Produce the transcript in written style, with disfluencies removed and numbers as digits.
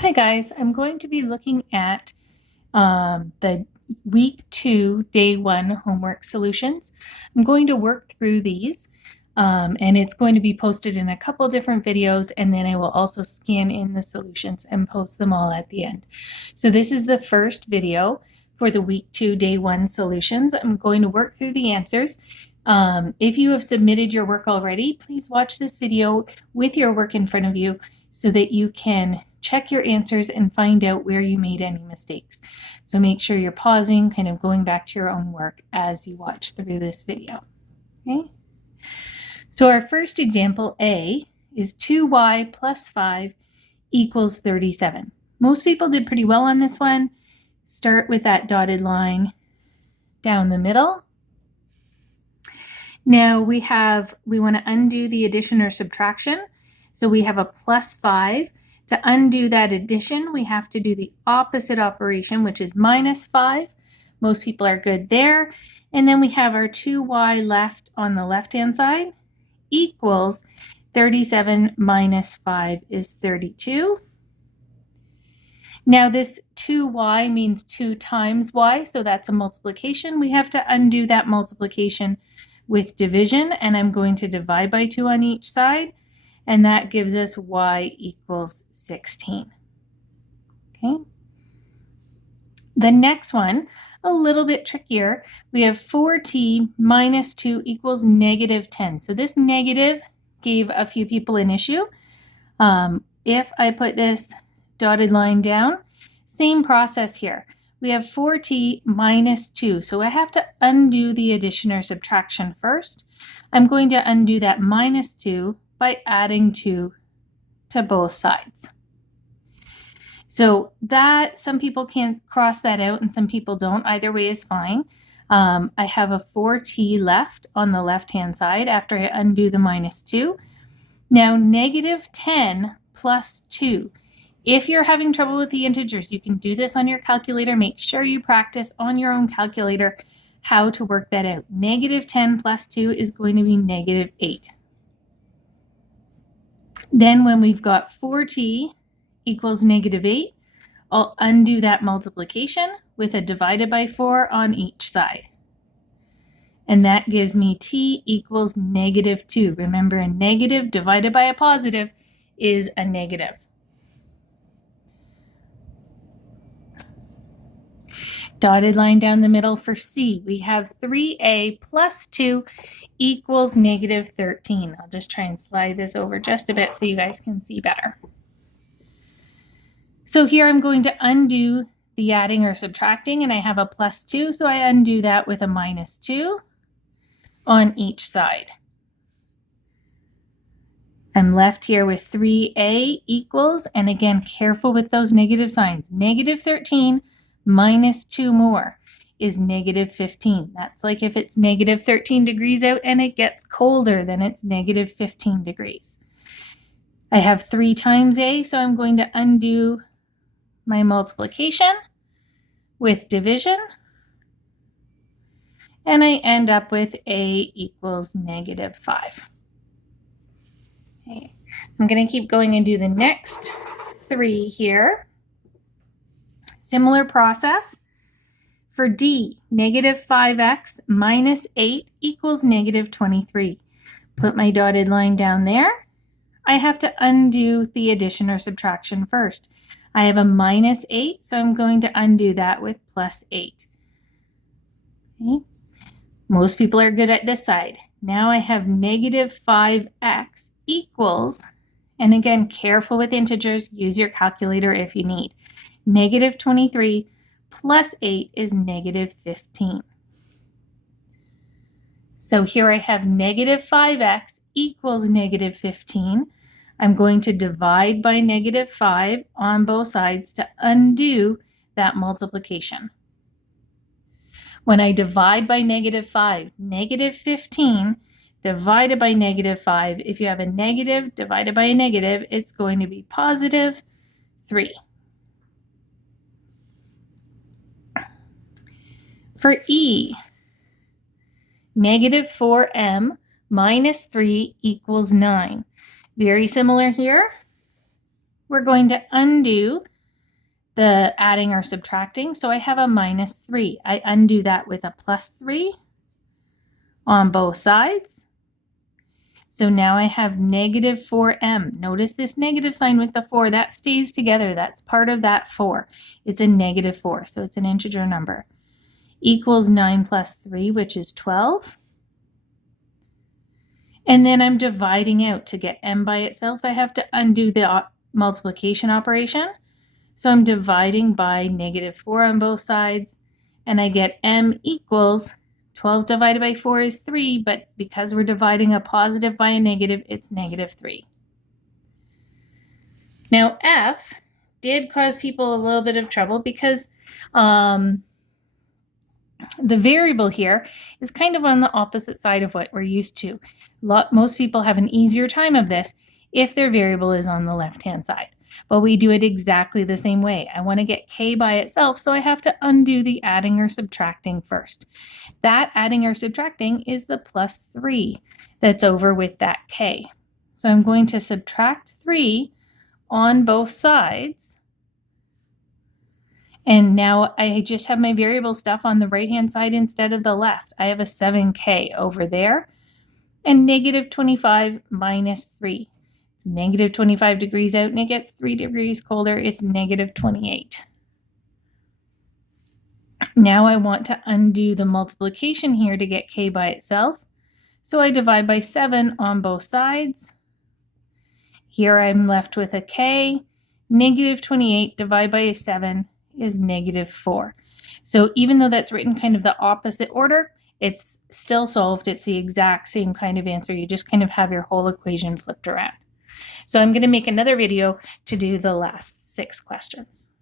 Hi guys, I'm going to be looking at the week 2, day 1 homework solutions. I'm going to work through these and it's going to be posted in a couple different videos, and then I will also scan in the solutions and post them all at the end. So this is the first video for the week 2, day 1 solutions. I'm going to work through the answers. If you have submitted your work already, please watch this video with your work in front of you so that you can check your answers and find out where you made any mistakes. So make sure you're pausing, kind of going back to your own work as you watch through this video. Okay. So our first example, A, is 2y plus 5 equals 37. Most people did pretty well on this one. Start with that dotted line down the middle. Now we want to undo the addition or subtraction. So we have a plus 5. To undo that addition, we have to do the opposite operation, which is minus 5. Most people are good there. And then we have our 2y left on the left-hand side equals 37 minus 5 is 32. Now this 2y means 2 times y, so that's a multiplication. We have to undo that multiplication with division, and I'm going to divide by 2 on each side. And that gives us y equals 16. Okay. The next one, a little bit trickier. We have 4t minus 2 equals negative 10. So this negative gave a few people an issue. If I put this dotted line down, same process here. We have 4t minus 2. So I have to undo the addition or subtraction first. I'm going to undo that minus 2 by adding 2 to both sides. So that some people can cross that out and some people don't. Either way is fine. I have a 4t left on the left-hand side after I undo the minus 2. Now negative 10 plus 2. If you're having trouble with the integers, you can do this on your calculator. Make sure you practice on your own calculator how to work that out. Negative 10 plus 2 is going to be negative 8. Then when we've got 4t equals negative 8, I'll undo that multiplication with a divided by 4 on each side. And that gives me t equals negative 2. Remember, a negative divided by a positive is a negative. Dotted line down the middle for C. We have 3a plus 2 equals negative 13. I'll just try and slide this over just a bit so you guys can see better. So here I'm going to undo the adding or subtracting, and I have a plus 2, so I undo that with a minus 2 on each side. I'm left here with 3a equals, and again, careful with those negative signs, negative 13 minus 2 more is negative 15. That's like if it's negative 13 degrees out and it gets colder, then it's negative 15 degrees. I have 3 times a, so I'm going to undo my multiplication with division, and I end up with a equals negative 5. Okay. I'm going to keep going and do the next 3 here. Similar process. For D, negative 5x minus 8 equals negative 23. Put my dotted line down there. I have to undo the addition or subtraction first. I have a minus 8, so I'm going to undo that with plus 8. Okay. Most people are good at this side. Now I have negative 5x equals, and again, careful with integers, use your calculator if you need. Negative 23 plus 8 is negative 15. So here I have negative 5x equals negative 15. I'm going to divide by negative 5 on both sides to undo that multiplication. When I divide by negative 5, negative 15 divided by negative 5, if you have a negative divided by a negative, it's going to be positive 3. For E, negative 4m minus 3 equals 9. Very similar here. We're going to undo the adding or subtracting. So I have a minus 3. I undo that with a plus 3 on both sides. So now I have negative 4m. Notice this negative sign with the 4, that stays together. That's part of that 4. It's a negative 4, so it's an integer number. Equals 9 plus 3, which is 12. And then I'm dividing out. To get m by itself, I have to undo the multiplication operation. So I'm dividing by negative 4 on both sides, and I get m equals 12 divided by 4 is 3, but because we're dividing a positive by a negative, it's negative 3. Now, f did cause people a little bit of trouble because the variable here is kind of on the opposite side of what we're used to. Most people have an easier time of this if their variable is on the left-hand side. But we do it exactly the same way. I want to get k by itself, so I have to undo the adding or subtracting first. That adding or subtracting is the plus 3 that's over with that k. So I'm going to subtract 3 on both sides. And now I just have my variable stuff on the right-hand side instead of the left. I have a 7k over there. And negative 25 minus 3. It's negative 25 degrees out, and it gets 3 degrees colder. It's negative 28. Now I want to undo the multiplication here to get k by itself. So I divide by 7 on both sides. Here I'm left with a k. Negative 28 divided by 7 is negative 4. So even though that's written kind of the opposite order, it's still solved. It's the exact same kind of answer. You just kind of have your whole equation flipped around. So I'm going to make another video to do the last 6 questions.